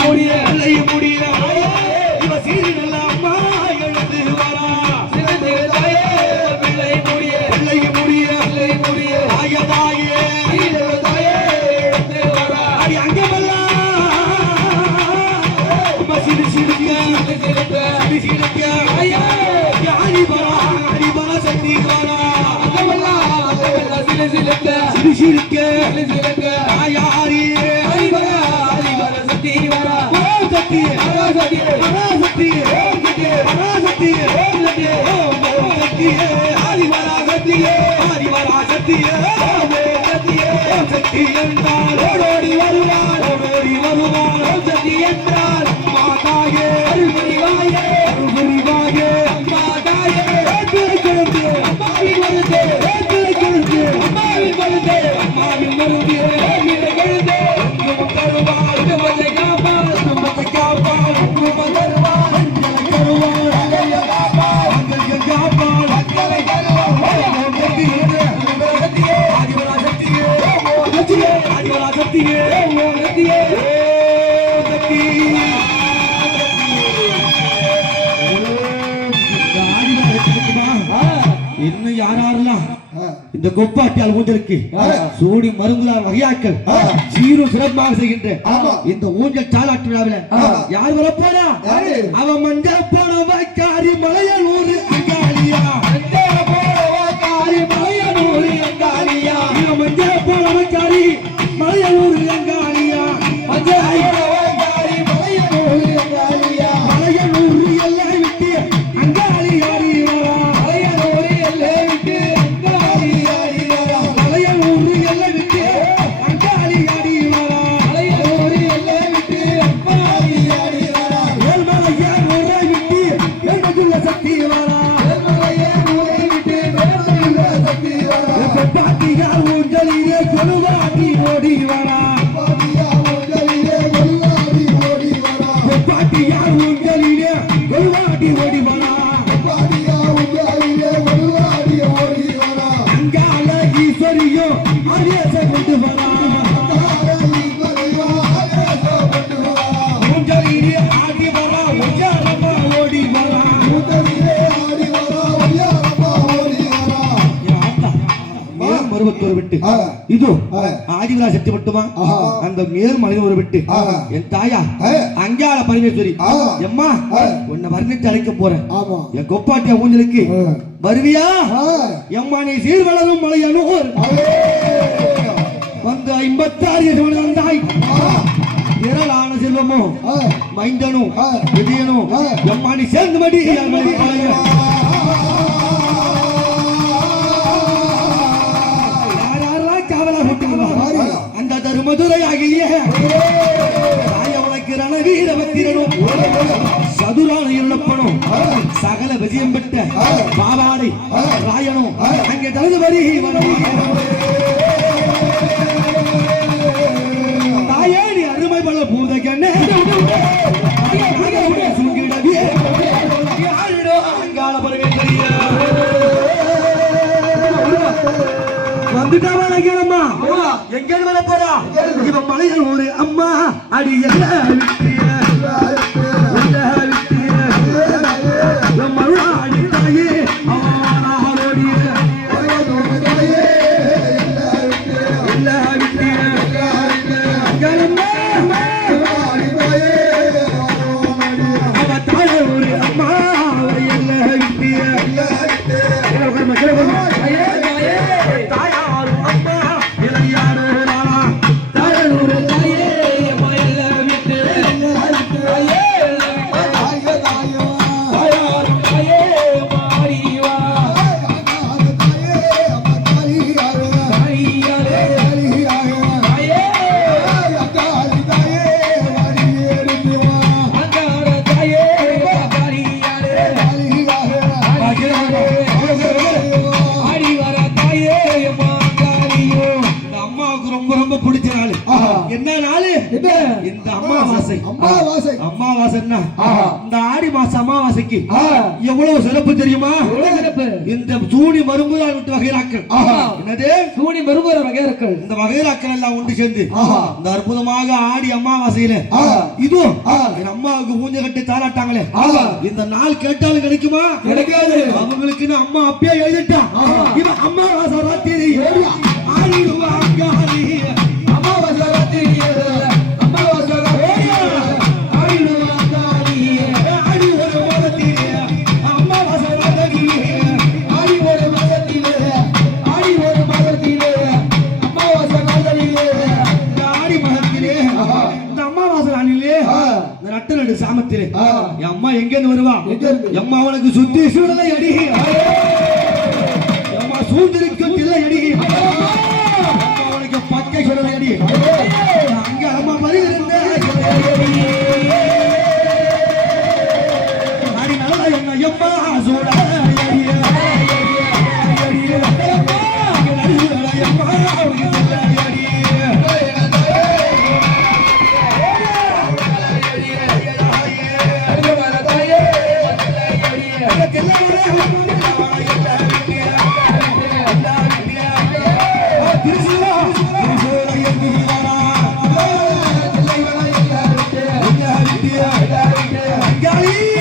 முடிய வெள்ளை முடிய இவ சீரி நல்ல அம்மா எழுந்து வரா. சிறு தாயே பிள்ளை முடிய. வெள்ளை முடிய பிள்ளை முடிய. தாய தாயே. தாயே எழுந்து வரா. அடி அங்கமெல்லாம் சிறு சிறுக்க சிறு சிறுக்க ஐயா அடி வரா? அடி வரா சக்தி வரா. அகமெல்லாம் சிறு சிறுக்க சிறு சிறுக்க சக்தி என்றால் ஓடோடி வருவார் ஓடோடி வருவார் சக்தி என்றால் மாதாயே இன்னும் யாரெல்லாம் இந்த கொப்பாட்டியால் ஊஞ்சலுக்கு சூடி மருங்குலார் வகையாக்கள் சீரும் சிறப்பாக செய்கின்ற. இந்த ஊஞ்சல் சாலாட்டு விழாவில யார் வரப்போறா? யாரு? அவன் மஞ்சள் போன வைக்காரி மலையனூர் அங்காளியா saludos. மட்டுமா ஆஹா. அந்த மேல் மனிதன் ஒரு விட்டு ஆஹா. என் தாயா. அங்காள பரமேஸ்வரி. எம்மா. உன்னை வர்ணித்து அழைக்க போறேன் என் கொப்பாட்டிய ஊஞ்சலுக்கு. வருவியா. எம்மா நீ சீர்வளரும் மலையனூர் வந்து ஐம்பத்தாறு வந்தாய் திரளான செல்வமும். மைந்தனும். விஜயனும். எம்மா நீ சேர்ந்து மடி அந்த தருமதுரை ஆகிய ராயவளக்கு ரணவீர பத்திரனும் சதுரான இழப்பனும் சகல விஜயம் பெற்ற பாவாடை ராயனும் அங்கே தகுதி வரி தாயே நீ அருமை பல பூத கண்ணே சுங்கிடவே எங்க வர போறா? இவன் மலையில் ஒரு அம்மா அடி என்ன அமாவாசை அமாவாசை அமாவாசைன்னா. இந்த ஆடி மாசம் அமாவாசைக்கு. எவ்வளவு சிறப்பு தெரியுமா சிறப்பு இந்த சூனி மரும்புதான் விட்டு வகைராக்கள். என்னது சூனி மறுபுற வகையறுக்கள் இந்த வகைராக்கள் எல்லாம் ஒன்று சேர்ந்து. இந்த அற்புதமாக ஆடி அமாவாசையில. இதுவும். என் அம்மாவுக்கு ஊஞ்ச கட்டி தாளாட்டாங்களே ஆஹா. இந்த நாள் கேட்டாலும் கிடைக்குமா கிடைக்காது அவங்களுக்கு அம்மா அப்பயே எழுதிட்டா இவன் அமாவாசை ராத்திரி ஆடிடுவாங்க ஆடி. அமாவாசை இந்த அமாவாசை நாளிலே ஆ. இந்த நட்டு நடு சாமத்திலே. என் அம்மா எங்க இருந்து வருவா? எம்மா அவனுக்கு சுத்தி சூழலை அடி. எம்மா சூழ்ந்திருக்கும் தில்லை அடி. அவனுக்கு பக்கை சுடலை அடி. அங்க அம்மா பதிலிருந்த பங்காளி